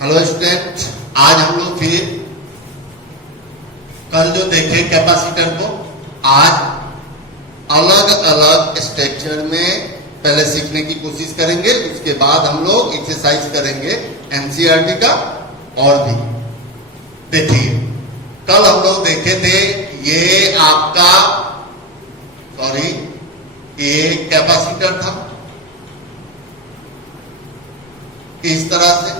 Hello student, आज हम लोग फिर कल जो देखे कैपेसिटर को आज अलग अलग स्ट्रक्चर में पहले सीखने की कोशिश करेंगे। उसके बाद हम लोग एक्सरसाइज करेंगे एनसीईआरटी का। और भी देखिए, कल हम लोग देखे थे ये आपका ये कैपेसिटर था इस तरह से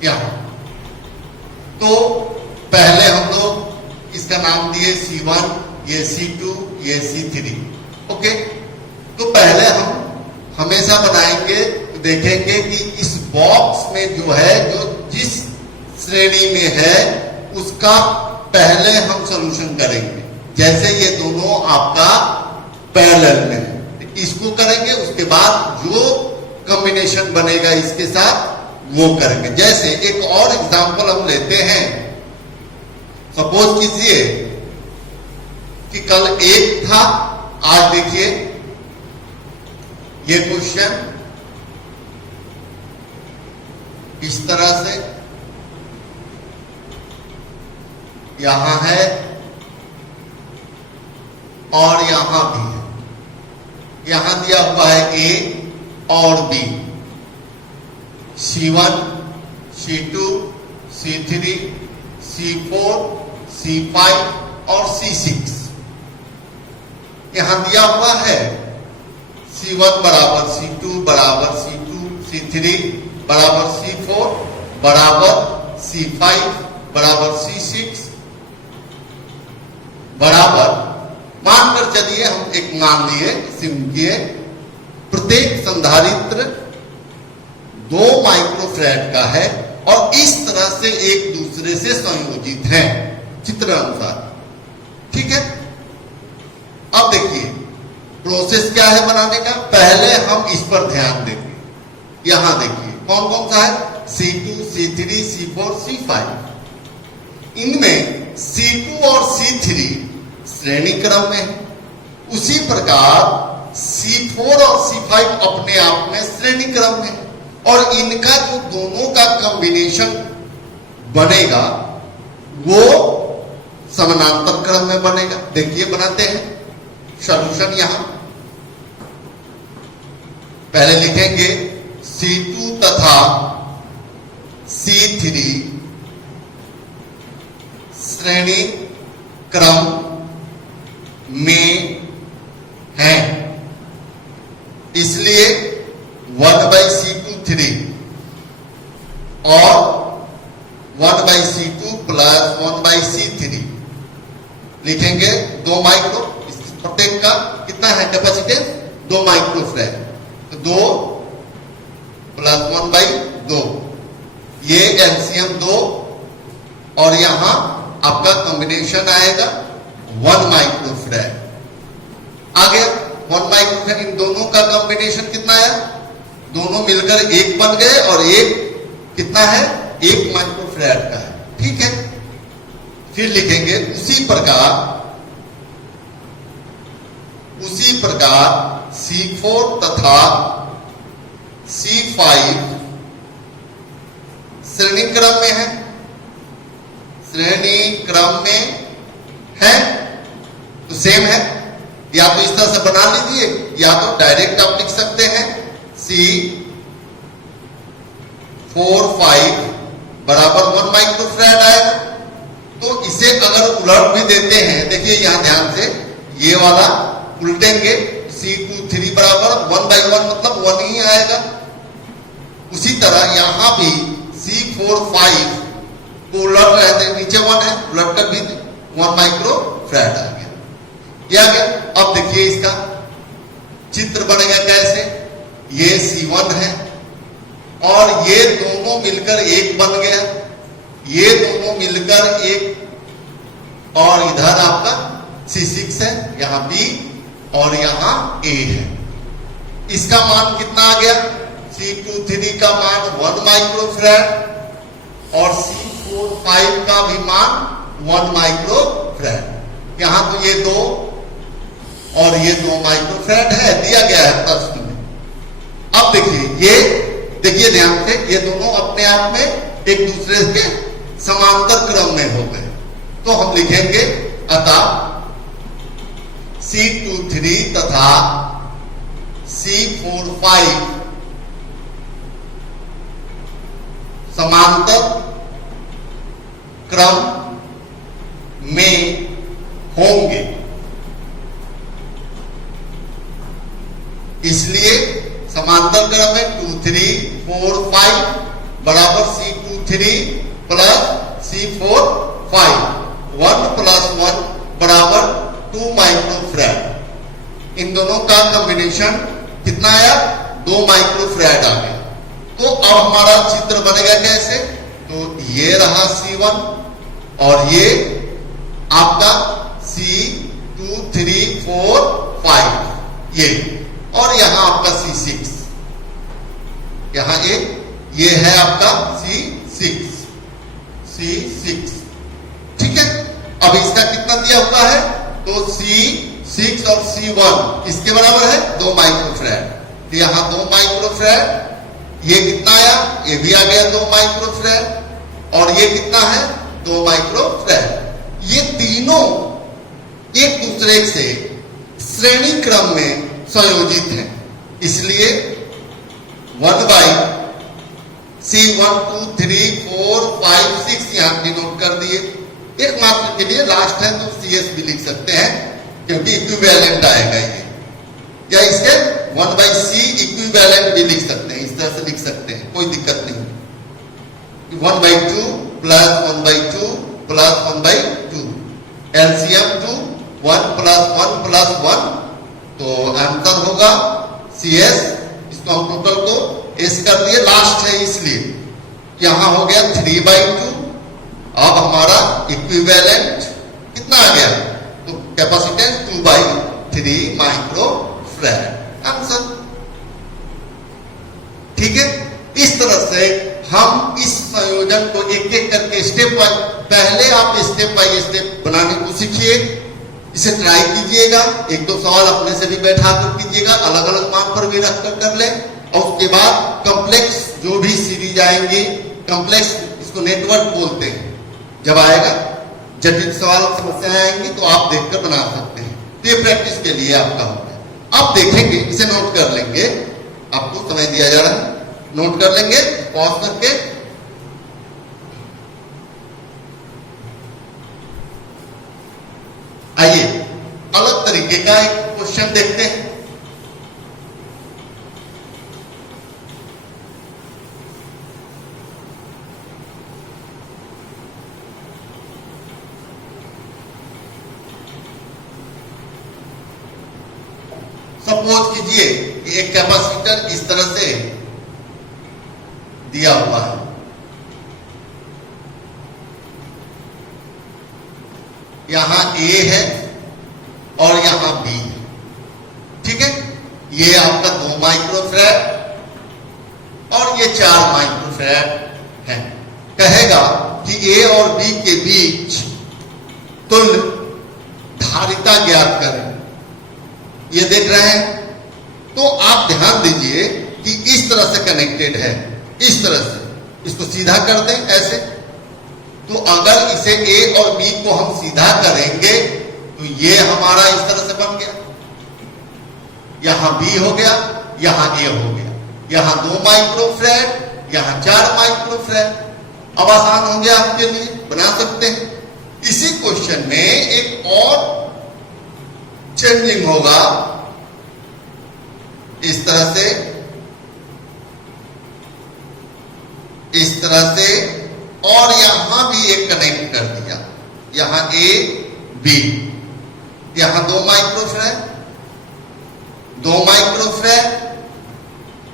क्या। तो पहले हम लोग इसका नाम दिए C1, ये C2, ये C3। ओके, तो पहले हम हमेशा बनाएंगे, देखेंगे कि इस बॉक्स में जो है, जो जिस श्रेणी में है उसका पहले हम सॉल्यूशन करेंगे। जैसे ये दोनों आपका पैरेलल में है, इसको करेंगे, उसके बाद जो कॉम्बिनेशन बनेगा इसके साथ वो करेंगे। जैसे एक और एग्जांपल हम लेते हैं। सपोज कीजिए कि कल एक था, आज देखिए ये क्वेश्चन इस तरह से यहां है और यहां भी है। यहां दिया हुआ है A और B, C1, C2, C3, C4, C5 और C6 यहां दिया हुआ है। C1 बराबर C2 बराबर C2, C3 बराबर C4 बराबर C5 बराबर C6 बराबर, मानकर चलिए हम एक मान लिए, सिंपल, प्रत्येक संधारित्र 2 माइक्रोफैराड का है और इस तरह से एक दूसरे से संयोजित है चित्र अनुसार। ठीक है, अब देखिए प्रोसेस क्या है बनाने का। पहले हम इस पर ध्यान देंगे। यहां देखिए कौन कौन सा है, C2, C3, C4, C5। इनमें C2 और C3 श्रेणी क्रम में है। उसी प्रकार C4 और C5 अपने आप में श्रेणी क्रम में है और इनका जो दोनों का कॉम्बिनेशन बनेगा वो समानांतर क्रम में बनेगा। देखिए बनाते हैं सॉल्यूशन। यहां पहले लिखेंगे C2 तथा C3 श्रेणी क्रम में है, इसलिए 1/C2 3 और 1/C2 प्लस 1/C3 लिखेंगे। 2 माइक्रो, प्रत्येक का कितना है कैपेसिटेंस, 2 माइक्रोफैराड। तो 2 प्लस 1/2, ये एलसीएम 2 और यहां आपका कॉम्बिनेशन आएगा 1 माइक्रोफैराड। आगे 1 माइक्रोफैराड, इन दोनों का कॉम्बिनेशन कितना है, दोनों मिलकर एक बन गए और एक कितना है, 1 माइक्रोफैराड का है। ठीक है, फिर लिखेंगे उसी प्रकार C4 तथा C5 श्रेणी क्रम में है, श्रेणी क्रम में है तो सेम है। या तो इस तरह से बना लीजिए या तो डायरेक्ट आप लिख सकते हैं C4 5 बराबर 1 माइक्रोफैराड आएगा। तो इसे अगर उलट भी देते हैं, देखिए यहां ध्यान से ये वाला उल्टेंगे, C2 3 बराबर 1/1 मतलब 1 ही आएगा। उसी तरह यहां भी C4 5 को उलट रहे थे, नीचे 1 है, उलट कर भी 1 माइक्रोफैराड आ गया। ये आ गया। अब देखिए इसका चित्र बनेगा कैसे। ये C1 है और ये दोनों मिलकर एक बन गया, ये दोनों मिलकर एक, और इधर आपका C6 है, यहां B और यहां A है। इसका मान कितना आ गया, C2 3 का मान 1 माइक्रोफैराड और C4 5 का भी मान 1 माइक्रोफैराड। यहां तो ये 2 और ये 2 माइक्रोफैराड है, दिया गया है प्रश्न में। अब देखिए ये देखिए ध्यान से, ये दोनों अपने आप में एक दूसरे के समांतर क्रम में हो गए। तो हम लिखेंगे अतः C23 तथा C45 समांतर क्रम में होंगे, इसलिए समांतर क्रम में 2 3 4 5 बराबर C23 प्लस C45, 1 प्लस 1 बराबर 2 माइक्रोफैराड। इन दोनों का कॉम्बिनेशन कितना आया? 2 माइक्रोफैराड आ गया। तो अब हमारा चित्र बनेगा कैसे? तो ये रहा C1 और ये आपका C2 3 4 5 ये, और यहां आपका C6, यहां ये है आपका C6, ठीक है। अब इसका कितना दिया हुआ है? तो C6 और C1 इसके बराबर है 2 माइक्रोफैराड। तो यहां 2 माइक्रोफैराड, ये कितना आया? ये भी आ गया 2 माइक्रोफैराड, और ये कितना है? 2 माइक्रोफैराड। ये तीनों एक दूसरे से श्रेणी क्रम में संयोजित हैं, इसलिए 1 बाई C1 2 3 4 5 6 यहां डिनोट कर दिए। एक मात्र के लिए लास्ट है तो CS भी लिख सकते हैं, क्योंकि इक्विवेलेंट आएगा ये, या इसे 1 बाई C इक्विवेलेंट भी लिख सकते हैं, इस तरह से लिख सकते हैं, कोई दिक्कत नहीं। 1 by 2 plus 1 by 2 plus 1 by 2, LCM 2, 1 plus 1 plus 1, तो आंसर होगा CS। इसको हम टोटल को S कर दिए, लास्ट है इसलिए यहां हो गया 3 बाई 2। अब हमारा इक्विवेलेंट कितना आ गया? तो कैपेसिटेंस 2 बाई 3 माइक्रोफैराड, आंसर। ठीक है, इस तरह से हम इस संयोजन को एक एक करके स्टेप बाय, पहले आप स्टेप बाय स्टेप बनाने को सीखिए, इसे ट्राई कीजिएगा, 1-2 सवाल अपने से भी बैठा कर कीजिएगा, अलग अलग मान पर भी रख कर ले, और उसके बाद कॉम्प्लेक्स जो भी सीरीज आएंगी, कॉम्प्लेक्स इसको नेटवर्क बोलते हैं, जब आएगा जटिल सवाल समस्याएं आएंगी तो आप देखकर बना सकते हैं। तो ये प्रैक्टिस के लिए आपका होगा। आप देखेंगे, इसे नोट कर लेंगे, आपको समय दिया जा रहा है, नोट कर लेंगे पॉज करके। आइए अलग तरीके का एक क्वेश्चन देखते हैं। सपोज कीजिए कि एक कैपेसिटर इस तरह से दिया हुआ है, यहां A है और यहां B है, ठीक है। ये आपका 2 माइक्रोफैराड और ये 4 माइक्रोफैराड है। कहेगा कि A और B के बीच तुल्य धारिता ज्ञात करें। ये देख रहे हैं, तो आप ध्यान दीजिए कि इस तरह से कनेक्टेड है, इस तरह से इसको सीधा कर दें ऐसे। तो अगर इसे A और B को हम सीधा करेंगे तो ये हमारा इस तरह से बन गया, यहां B हो गया, यहां A हो गया, यहां 2 माइक्रोफैराड, यहां 4 माइक्रोफैराड। अब आसान हो गया आपके लिए, बना सकते हैं। इसी क्वेश्चन में एक और चेंजिंग होगा, इस तरह से, इस तरह से, और यहां भी एक कनेक्ट कर दिया, यहां A B, यहां 2 माइक्रोफैराड, 2 माइक्रोफैराड,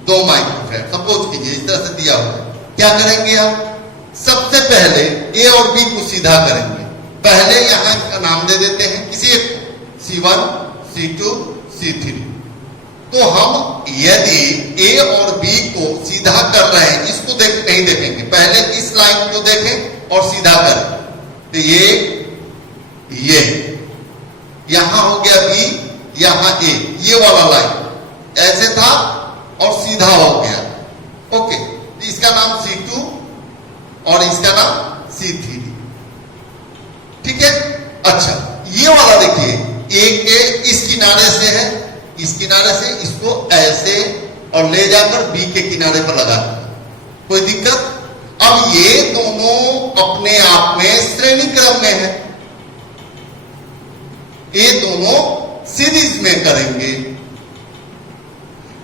2 माइक्रोफैराड। सपोज कीजिए इस तरह से दिया हुआ है, क्या करेंगे आप? सबसे पहले A और B को सीधा करेंगे। पहले यहां इसका नाम दे देते हैं किसी एक C1 C2 C3। तो हम यदि A और B को सीधा कर रहे हैं, इसको नहीं देखेंगे, पहले इस लाइन को देखें और सीधा करें। तो ये यहां हो गया B, यहां A, ये वाला लाइन ऐसे था और सीधा हो गया। ओके, इसका नाम C2 और इसका नाम C3, ठीक है। अच्छा, ये वाला देखिए, एक इस किनारे से है, इस किनारे से इसको ऐसे और ले जाकर बी के किनारे पर लगा दिया, कोई दिक्कत? अब ये दोनों अपने आप में श्रेणी क्रम में है, ये दोनों सीरीज में करेंगे,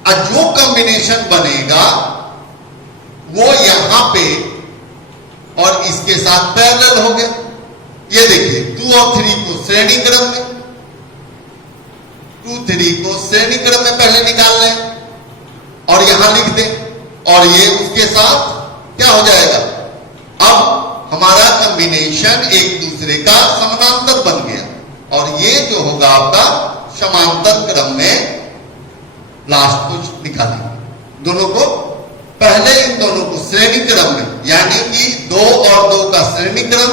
और जो कॉम्बिनेशन बनेगा वो यहां पे और इसके साथ पैरेलल हो गया। ये देखिए 2 और 3 को श्रेणी क्रम में, 2, 3 को श्रेणी क्रम में पहले निकाल लें और यहां लिख दें, और ये उसके साथ क्या हो जाएगा, अब हमारा कॉम्बिनेशन एक दूसरे का समानांतर बन गया, और ये जो होगा आपका समांतर क्रम में लास्ट को निकालेंगे। दोनों को पहले इन दोनों को श्रेणी क्रम में, यानी कि 2 और 2 का श्रेणी क्रम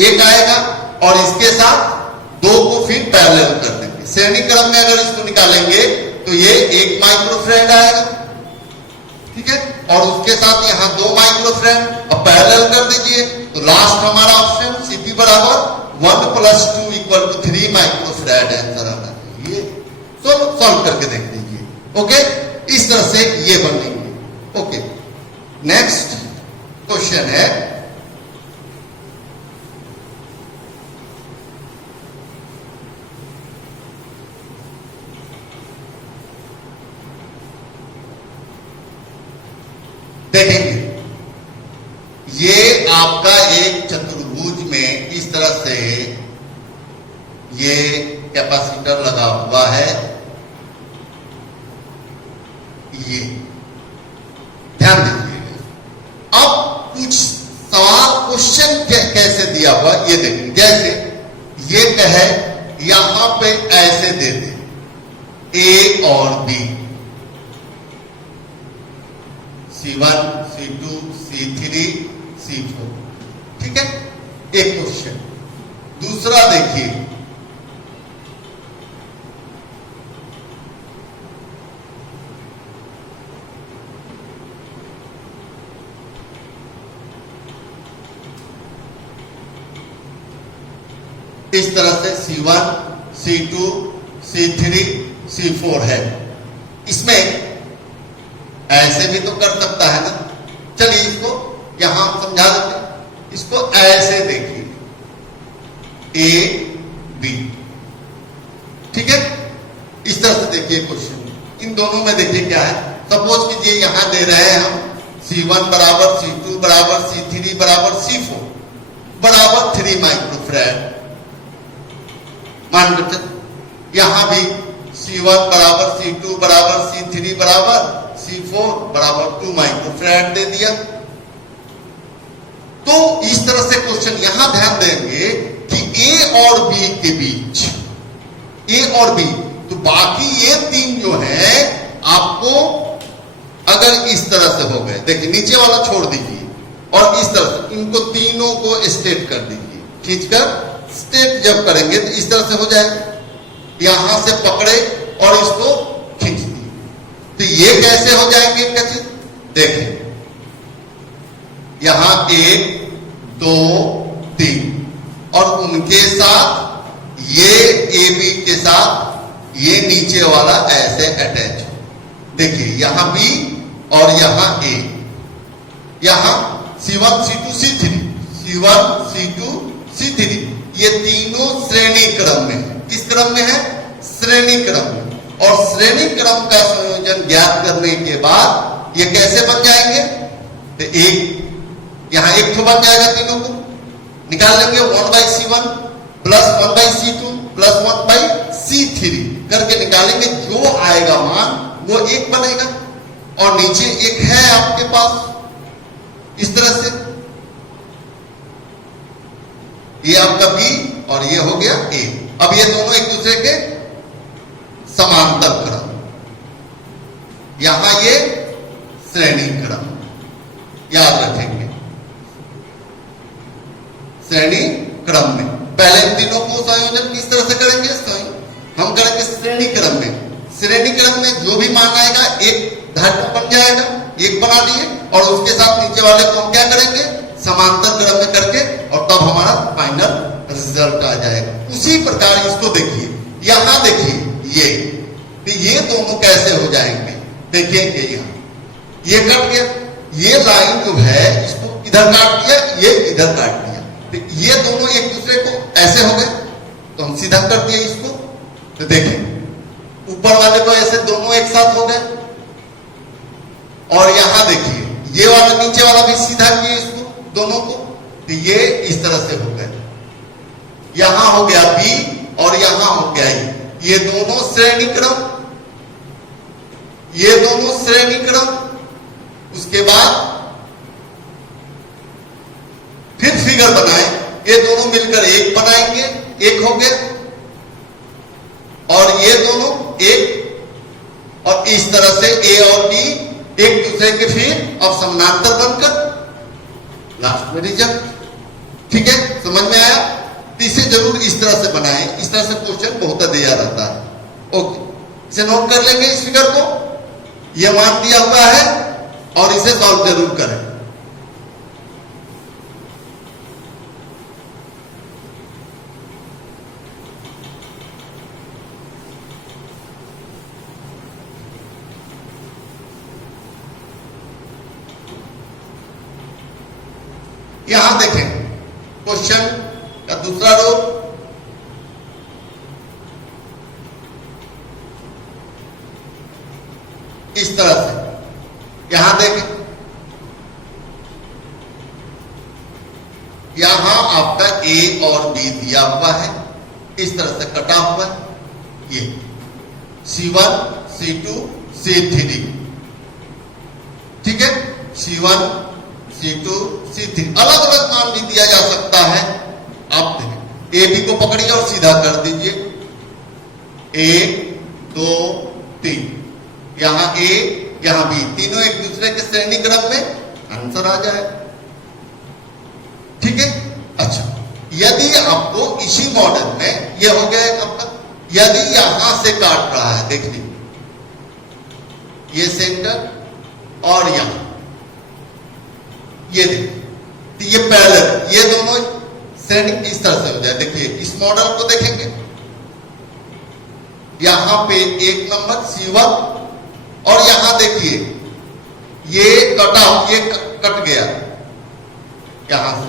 एक आएगा, और इसके साथ 2 को फिर पैरेलल कर देंगे। श्रेणी क्रम में अगर इसको निकालेंगे तो ये 1 माइक्रोफैराड आएगा, ठीक है, और उसके साथ यहां 2 माइक्रोफैराड, अब पैरेलल कर दीजिए तो लास्ट हमारा ऑप्शन Cp बराबर 1 + 2 = 3 माइक्रोफैराड आंसर आना चाहिए। सॉल्व करके देख लीजिए। ओके, इस तरह से ये बनेंगे। ओके, नेक्स्ट क्वेश्चन है, देखेंगे ये आपका एक चतुर्भुज में इस तरह से ये कैपेसिटर लगा हुआ है, ये ध्यान दीजिएगा। अब कुछ सवाल क्वेश्चन कैसे दिया हुआ ये देखेंगे। जैसे ये कहे यहां पे ऐसे दे दे A और B, C1, C2, C3, C4, ठीक है, एक क्वेश्चन। दूसरा देखिए, इस तरह से C1, C2, C3, C4 है। इसमें ऐसे भी तो कर सकता है ना, चलिए इसको यहां समझा देते हैं। इसको ऐसे देखिए A, B, ठीक है, इस तरह से देखिए क्वेश्चन। इन दोनों में देखिए क्या है, सपोज कीजिए यहां दे रहे हैं हम C1 बराबर C2 बराबर C3 बराबर C4 बराबर 3 माइक्रोफैराड, मान लो यहां भी C1 बराबर C2 बराबर C3 बराबर C4 बराबर 2 माइक्रोफैराड दे दिया। तो इस तरह से क्वेश्चन यहां ध्यान देंगे कि A और B के बीच, A और B, तो बाकी ये 3 जो है आपको अगर इस तरह से हो गए, देखिए नीचे वाला छोड़ दीजिए और इस तरह से इनको तीनों को स्ट्रेट कर दीजिए, खींचकर स्ट्रेट जब करेंगे तो इस तरह से हो जाएगा। यहां से पकड़े और इसको खींच दिए, तो ये कैसे हो जाएंगे, कैसे देखें, यहां 1, 2, 3 और उनके साथ ये AB के साथ ये नीचे वाला ऐसे अटैच, देखिए यहां B और यहां A, यहां C1, C2, C3, C1, C2, C3, ये तीनों श्रेणी क्रम में है। किस क्रम में है, श्रेणी क्रम में। और श्रेणी क्रम का संयोजन ज्ञात करने के बाद ये कैसे बन जाएंगे, तो एक यहां एक तो बन जाएगा, तीनों को निकाल लेंगे 1/C1 plus 1/C2 plus 1/C3 करके निकालेंगे, जो आएगा मान वो एक बनेगा, और नीचे एक है आपके पास इस तरह से, ये आपका B और ये हो गया A। अब ये दोनों एक दूसरे के समांतर क्रम, यहां ये श्रेणी क्रम, याद रखेंगे श्रेणी क्रम में। पहले इन तीनों को संयोजन किस तरह से करेंगे, हम करेंगे श्रेणी क्रम में। श्रेणी क्रम में जो भी मान आएगा एक धातु बन जाएगा, एक बना लिए और उसके साथ नीचे वाले को हम क्या करेंगे, समांतर क्रम में करके, और तब हमारा फाइनल रिजल्ट आ जाएगा। उसी प्रकार इसको देखिए, यहां देखिए ये दोनों कैसे हो जाएंगे, देखिएंगे यहाँ ये कट गया, ये लाइन जो है इसको इधर काट दिया, ये इधर काट दिया, तो ये दोनों एक दूसरे को ऐसे हो गए, तो हम सीधा कर दिए इसको। तो देखें ऊपर वाले को ऐसे दोनों एक साथ हो गए, और यहां देखिए ये वाला नीचे वाला भी सीधा किए इसको दोनों को, तो ये इस तरह से हो गए। यहां हो गया बी और यहां हो गया ये दोनों श्रेणी क्रम, ये दोनों श्रेणी क्रम। उसके बाद फिर फिगर बनाए, ये दोनों मिलकर एक बनाएंगे, एक हो गया, और ये दोनों एक, और इस तरह से ए और बी एक दूसरे के फिर अब समानांतर बनकर लास्ट में रिजल्ट। ठीक है, समझ में आया? तो इसे जरूर इस तरह से बनाएं, इस तरह से क्वेश्चन बहुत दिया रहता है। ओके, इसे नोट कर लेंगे इस फिगर को, यह मान दिया हुआ है, और इसे सॉल्व जरूर करें। यहां देखें क्वेश्चन का दूसरा रो, इस तरह से यहां देखें, यहां आपका ए और बी दिया हुआ है, इस तरह से कटा हुआ है, ये C1 C2 C3, ठीक है, C1 C2 C3 अलग अलग मान भी दिया जा सकता है। आप देखें ए बी को पकड़िए और सीधा कर दीजिए, 1 2 3, यहां ए यहां बी, तीनों एक दूसरे के श्रेणी क्रम में आंसर आ जाए। ठीक है, अच्छा, यदि आपको इसी मॉडल में यह हो गया आपका, यदि यहां से काट रहा है, देख लीजिए ये सेंटर और यहां ये देखिए, तो ये पैरेलल, ये दोनों श्रेणी इस तरह से हो जाए। देखिए इस मॉडल को देखेंगे, यहां पे एक नंबर C1, और यहां देखिए ये कटा, ये कट गया यहां से,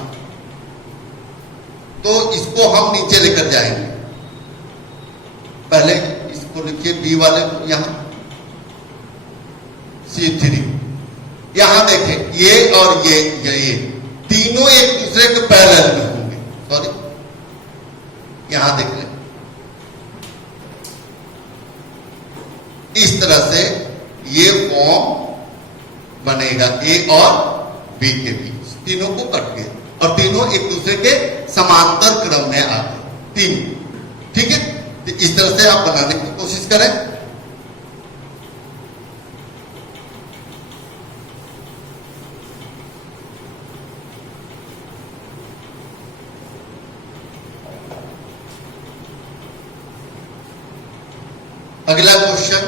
तो इसको हम नीचे लेकर जाएंगे। पहले इसको लिखिए बी वाले को, यहां C3, यहां देखें ये और ये तीनों एक दूसरे के पैरेलल में होंगे, सॉरी यहां देख लें, इस तरह से ये फॉर्म बनेगा ए और बी के बीच, तीनों को कट गए और तीनों एक दूसरे के समांतर क्रम में आ गए, तीन। ठीक है, तो इस तरह से आप बनाने की कोशिश करें। अगला क्वेश्चन,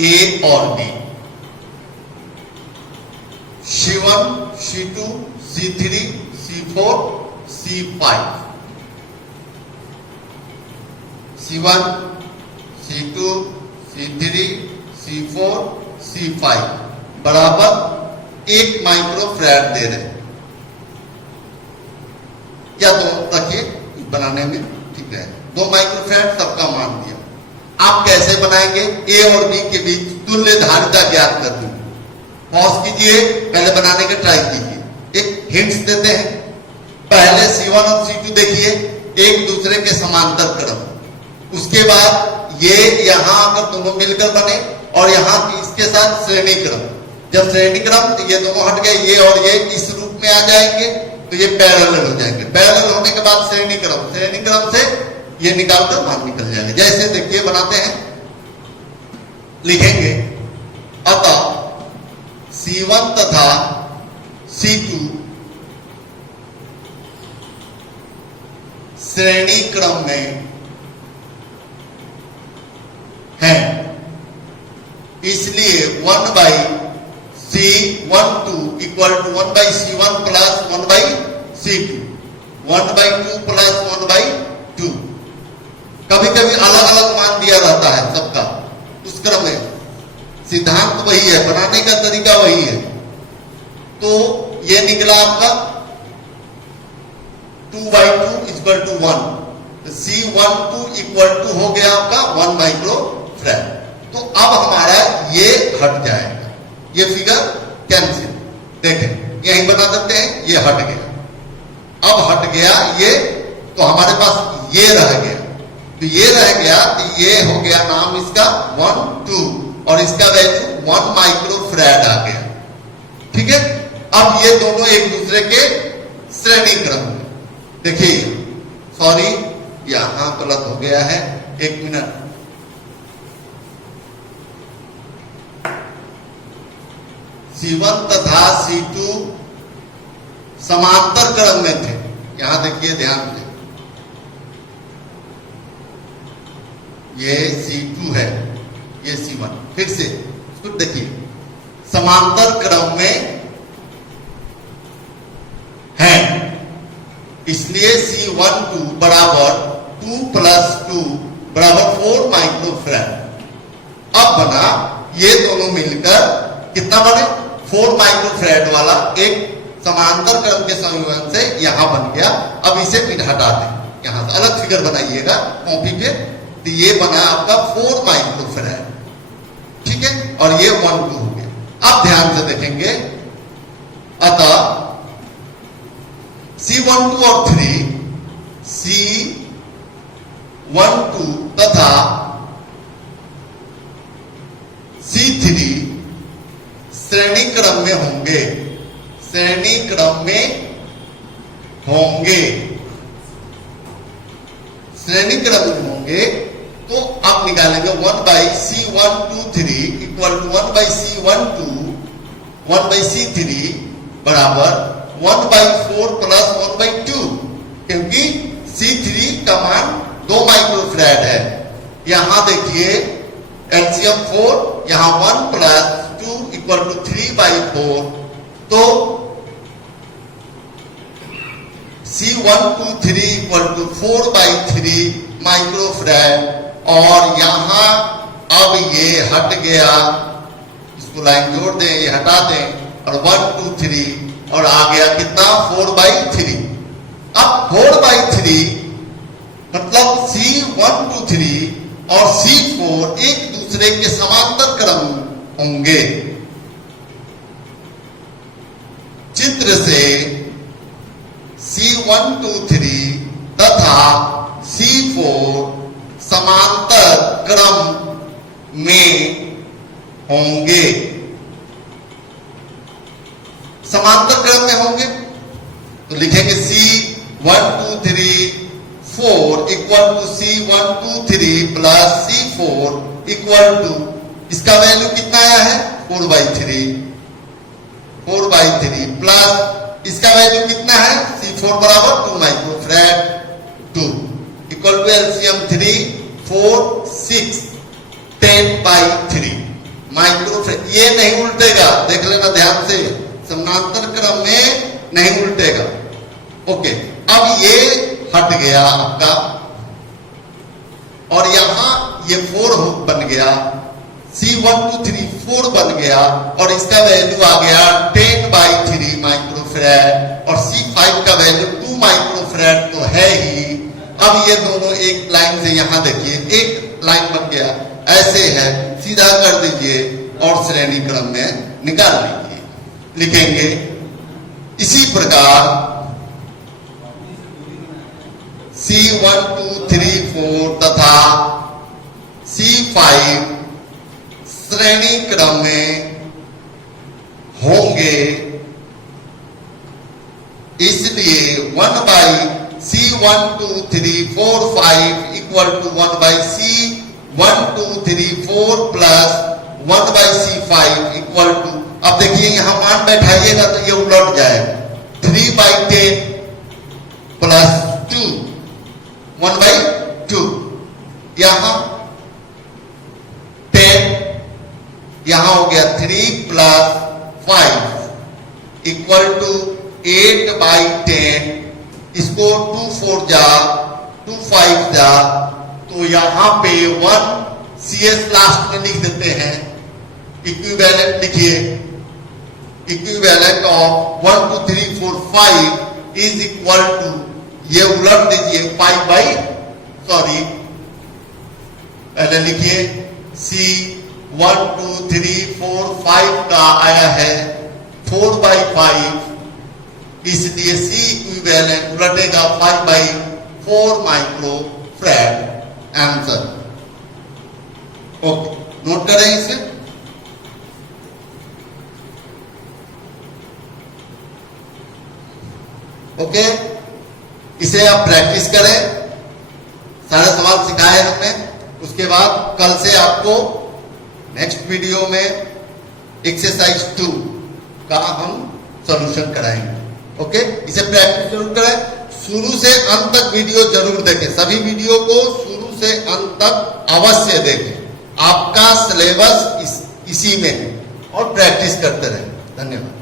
ए और B, C1 C2 C3 C4 C5, C1 C2 C3 C4 C5 बराबर 1 माइक्रोफैराड दे रहे हैं, या तो रखिए बनाने में ठीक है, 2 माइक्रोफैराड सबका मान दिया। आप कैसे बनाएंगे, ए और बी के बीच तुल्य धारिता ज्ञात करनी। पॉज कीजिए, पहले बनाने के ट्राई कीजिए। एक हिंट्स देते हैं, पहले C1 और C2 देखिए एक दूसरे के समांतर क्रम, उसके बाद ये यहां अगर दोनों मिलकर बने और यहां इसके साथ श्रेणी क्रम, जब श्रेणी क्रम तो ये दोनों हट गए, ये और ये इस रूप में आ जाएंगे, तो ये पैरेलल हो जाएंगे। पैरेलल होने के बाद श्रेणी क्रम से ये निकालकर मान निकल जाएगा। जैसे देखिए बनाते हैं, लिखेंगे अतः C1 तथा C2 श्रेणी क्रम में है, इसलिए 1/C12 equal to 1/C1 plus 1/C2, 1/2 plus 1/2। कभी कभी अलग अलग मान दिया रहता है सबका, उस क्रम में सिद्धांत वही है, बनाने का तरीका वही है। तो ये निकला आपका 2/2 equal to 1, C12 equal to हो गया आपका 1 माइक्रोफैराड। तो अब हमारा ये हट जाएगा, ये फिगर कैंसिल। देखें यही बना देते हैं, ये हट गया। अब हट गया ये, तो हमारे पास ये रह गया। तो ये रह गया, तो ये हो गया नाम इसका 1, 2 और इसका वैल्यू 1 माइक्रोफैराड आ गया। ठीक है, अब ये दोनों एक दूसरे के श्रेणी क्रम में। देखिए सॉरी यहां गलत हो गया है, 1 मिनट। C1 तथा C2 समांतर क्रम में थे। यहां देखिए ध्यान से, ये C2 है, ये C1। फिर से इसको देखिए, समांतर क्रम में है, इसलिए C12 बराबर 2 प्लस 2 बराबर 4 माइक्रोफैराड। अब बना ये दोनों मिलकर कितना बने, 4 माइक्रोफैराड वाला एक समांतर क्रम के संयोजन से यहां बन गया। अब इसे फिर हटा दें, यहां से अलग फिगर बनाइएगा कॉपी पे। तो ये बना आपका 4 माइक्रोफैराड। ठीक है, और ये 1, 2 हो गया। अब ध्यान से देखेंगे, अतः C12 और 3, C12 तथा C3 श्रेणी क्रम में होंगे, श्रेणी क्रम में होंगे, श्रेणी क्रम में होंगे। तो आप निकालेंगे 1/C123 equal to 1/C12 1/C3 बराबर 1/4 प्लस 1/2, क्योंकि C3 का मान 2 माइक्रोफैराड है। यहां देखिए एलसीएम 4, यहां 1 प्लस 2 इक्वल टू 3/4। तो C123 इक्वल टू 4/3 माइक्रोफैराड। और यहां अब ये हट गया, इसको लाइन जोड़ दें, ये हटा दें, और 1, 2, 3 और आ गया कितना 4/3। अब 4/3 मतलब C123 और C4 एक दूसरे के समांतर क्रम होंगे। चित्र से C123 तथा C4 समांतर क्रम में होंगे, समांतर क्रम में होंगे। तो लिखेंगे C123 4 equal to C123 plus C4 equal to, इसका वैल्यू कितना आया है 4/3 प्लस इसका वैल्यू कितना है C4 बराबर 2 microfarad 2 equal to LCM 3 4 6 10/3 microfarad. ये नहीं उल्टेगा, देख लेना ध्यान से, समांतर क्रम में नहीं उल्टेगा। ओके, अब ये हट गया आपका, और यहां ये 4 बन गया, C123 4 बन गया, और इसका वैल्यू आ गया 10/3 माइक्रोफैराड, और C5 का वैल्यू 2 माइक्रोफैराड तो है ही। अब ये दोनों एक लाइन से यहां देखिए, एक लाइन बन गया, ऐसे है, सीधा कर दीजिए और श्रेणी क्रम में निकाल लीजिए। लिखेंगे इसी प्रकार C1234 तथा C5 श्रेणी क्रम में होंगे, इसलिए 1 2 3 4 5 equal to 1 by C 1 2 3 4 plus 1 by C 5 equal to, अब देखिए यहां मान बैठाइएगा तो ये उलट जाएगा, 3 बाई 10 प्लस 2 1 बाई 2, यहां 10, यहां हो गया 3 प्लस 5 इक्वल टू 8 बाई 10, इसको 2 4 जा 2 5 जा, तो यहां पे 1 CS लास्ट में लिख देते हैं, इक्विवेलेंट लिखिए, equivalent of 1 2 3 4 5 is equal to, ये उलट दीजिए 5 बाई, सॉरी पहले लिखिए C 1 2 3 4 5 का आया है 4 बाई 5, इसलिए C इक्विवेलेंट उलटेगा 5 by 4 micro farad, answer. Okay, note करें इसे। ओके, इसे आप प्रैक्टिस करें, सारे सवाल सिखाए हमने, उसके बाद कल से आपको नेक्स्ट वीडियो में एक्सरसाइज 2 का हम सॉल्यूशन कराएंगे। ओके, इसे प्रैक्टिस जरूर करें, शुरू से अंत तक वीडियो जरूर देखें, सभी वीडियो को शुरू से अंत तक अवश्य देखें, आपका सिलेबस इसी में है, और प्रैक्टिस करते रहें। धन्यवाद।